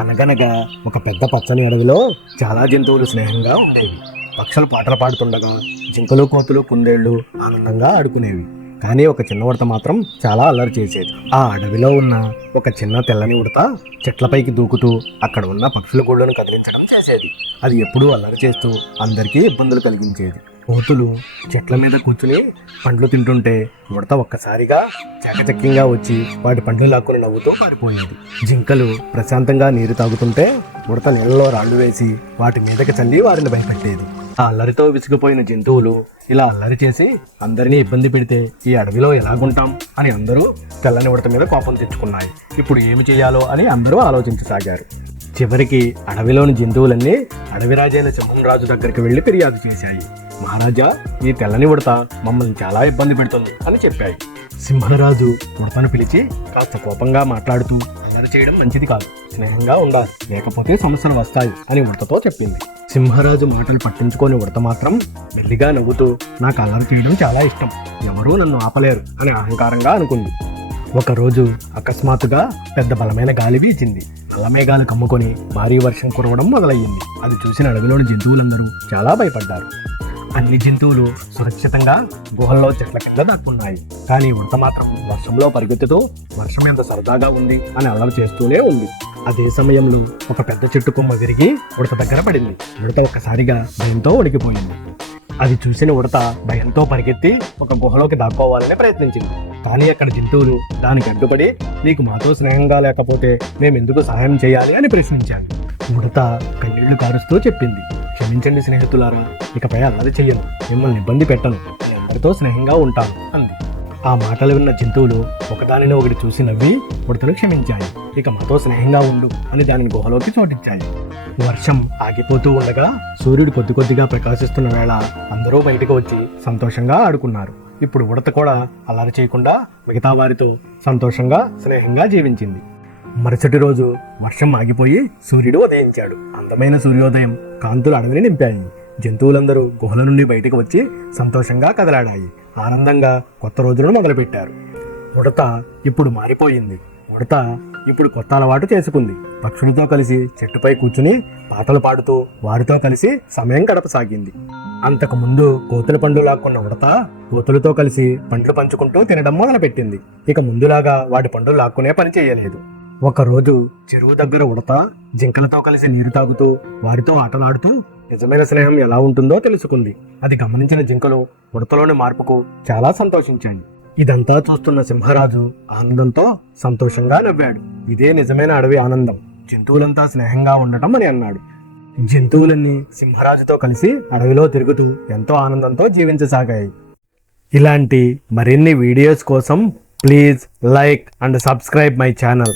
అనగనగా ఒక పెద్ద పచ్చని అడవిలో చాలా జంతువులు స్నేహంగా ఉండేవి. పక్షులు పాటలు పాడుతుండగా జింకలు, కోతులు, కుందేళ్లు ఆనందంగా ఆడుకునేవి. కానీ ఒక చిన్న ఉడత మాత్రం చాలా అల్లరి చేసేది. ఆ అడవిలో ఉన్న ఒక చిన్న తెల్లని ఉడత చెట్లపైకి దూకుతూ అక్కడ ఉన్న పక్షుల గూళ్ళను కదిలించడం చేసేది. అది ఎప్పుడూ అల్లరి చేస్తూ అందరికీ ఇబ్బందులు కలిగించేది. కోతులు చెట్ల మీద కూర్చుని పండ్లు తింటుంటే ఉడత ఒక్కసారిగా చాకచక్యంగా వచ్చి వాటి పండ్లు లాక్కుని నవ్వుతూ పారిపోయేది. జింకలు ప్రశాంతంగా నీరు తాగుతుంటే ఉడత నీళ్ళలో రాళ్లు వేసి వాటి మీదకి చల్లి వారిని భయపెట్టేది. ఆ అల్లరితో విసిగిపోయిన జంతువులు ఇలా అల్లరి చేసి అందరినీ ఇబ్బంది పెడితే ఈ అడవిలో ఎలాగుంటాం అని అందరూ తెల్లని ఉడత మీద కోపం తెచ్చుకున్నాయి. ఇప్పుడు ఏమి చేయాలో అని అందరూ ఆలోచించసాగారు. చివరికి అడవిలోని జంతువులన్నీ అడవిరాజైన సింహరాజు దగ్గరికి వెళ్లి ఫిర్యాదు చేశాయి. మహారాజా, ఈ తెల్లని ఉడత మమ్మల్ని చాలా ఇబ్బంది పెడుతుంది అని చెప్పాయి. సింహరాజు ఉడతను పిలిచి కాస్త కోపంగా మాట్లాడుతూ అల్లరి చేయడం మంచిది కాదు, స్నేహంగా ఉండాలి, లేకపోతే సమస్యలు వస్తాయి అని ఉడతతో చెప్పింది. సింహరాజు మాటలు పట్టించుకొని ఉడత మాత్రం మెల్లిగా నవ్వుతూ నాకు అల్లరి చేయడం చాలా ఇష్టం, ఎవరూ నన్ను ఆపలేరు అని అహంకారంగా అనుకుంది. ఒకరోజు అకస్మాత్తుగా పెద్ద బలమైన గాలి వీచింది. నల్లమేఘాలు కమ్ముకొని భారీ వర్షం కురవడం మొదలయ్యింది. అది చూసిన అడవిలోని జంతువులందరూ చాలా భయపడ్డారు. అన్ని జంతువులు సురక్షితంగా గుహల్లో చెట్ల కింద దాక్కున్నాయి. కానీ ఉడత మాత్రం వర్షంలో పరిగెత్తుతూ వర్షం ఎంత సరదాగా ఉంది అని అల్లరి చేస్తూనే ఉంది. అదే సమయంలో ఒక పెద్ద చెట్టు కొమ్మ విరిగి ఉడత దగ్గర పడింది. ఉడత ఒక్కసారిగా భయంతో ఉడికిపోయింది. అది చూసిన ఉడత భయంతో పరిగెత్తి ఒక గుహలోకి దాక్కోవాలని ప్రయత్నించింది. కానీ అక్కడ జంతువులు దానికి అడ్డుపడి నీకు మాతో స్నేహంగా లేకపోతే మేమెందుకు సహాయం చేయాలి అని ప్రశ్నించాను. ఉడత కన్నీళ్లు కారుస్తూ చెప్పింది, క్షమించండి స్నేహితులారా, ఇకపై అల్లరి చెయ్యను, మిమ్మల్ని ఇబ్బంది పెట్టను, నేను అందరితో స్నేహంగా ఉంటాను అంది. ఆ మాటలు విన్న జంతువులు ఒకదానిని ఒకటి చూసి నవ్వి ఉడతను క్షమించాయి. ఇక మాతో స్నేహంగా ఉండు అని దానిని గుహలోకి చోటించాయి. వర్షం ఆగిపోతూ ఉండగా సూర్యుడు కొద్ది కొద్దిగా ప్రకాశిస్తున్న వేళ అందరూ బయటకు వచ్చి సంతోషంగా ఆడుకున్నారు. ఇప్పుడు ఉడత కూడా అల్లరి చేయకుండా మిగతా వారితో సంతోషంగా స్నేహంగా జీవించింది. మరుసటి రోజు వర్షం ఆగిపోయి సూర్యుడు ఉదయించాడు. అందమైన సూర్యోదయం కాంతులు అడవిని నింపాయి. జంతువులందరూ గుహల నుండి బయటకు వచ్చి సంతోషంగా కదలాడాయి. ఆనందంగా కొత్త రోజులను మొదలుపెట్టారు. ఉడత ఇప్పుడు మారిపోయింది. ఉడత ఇప్పుడు కొత్త అలవాటు చేసుకుంది. పక్షులతో కలిసి చెట్టుపై కూర్చుని పాటలు పాడుతూ వారితో కలిసి సమయం గడపసాగింది. అంతకు ముందు కోతుల పండ్లు లాక్కున్న ఉడత కోతులతో కలిసి పండ్లు పంచుకుంటూ తినడం మొదలుపెట్టింది. ఇక ముందులాగా వాటి పండ్లు లాక్కునే పని చేయలేదు. ఒకరోజు చెరువు దగ్గర ఉడత జింకలతో కలిసి నీరు తాగుతూ వారితో ఆటలాడుతూ నిజమైన స్నేహం ఎలా ఉంటుందో తెలుసుకుంది. అది గమనించిన జింకలు ఉడతలోని మార్పుకు చాలా సంతోషించాయి. ఇదంతా చూస్తున్న సింహరాజు ఆనందంతో సంతోషంగా నవ్వాడు. ఇదే నిజమైన అడవి ఆనందం, జంతువులంతా స్నేహంగా ఉండటం అని అన్నాడు. జంతువులన్నీ సింహరాజుతో కలిసి అడవిలో తిరుగుతూ ఎంతో ఆనందంతో జీవించసాగాయి. ఇలాంటి మరిన్ని వీడియోస్ కోసం please like and subscribe my channel.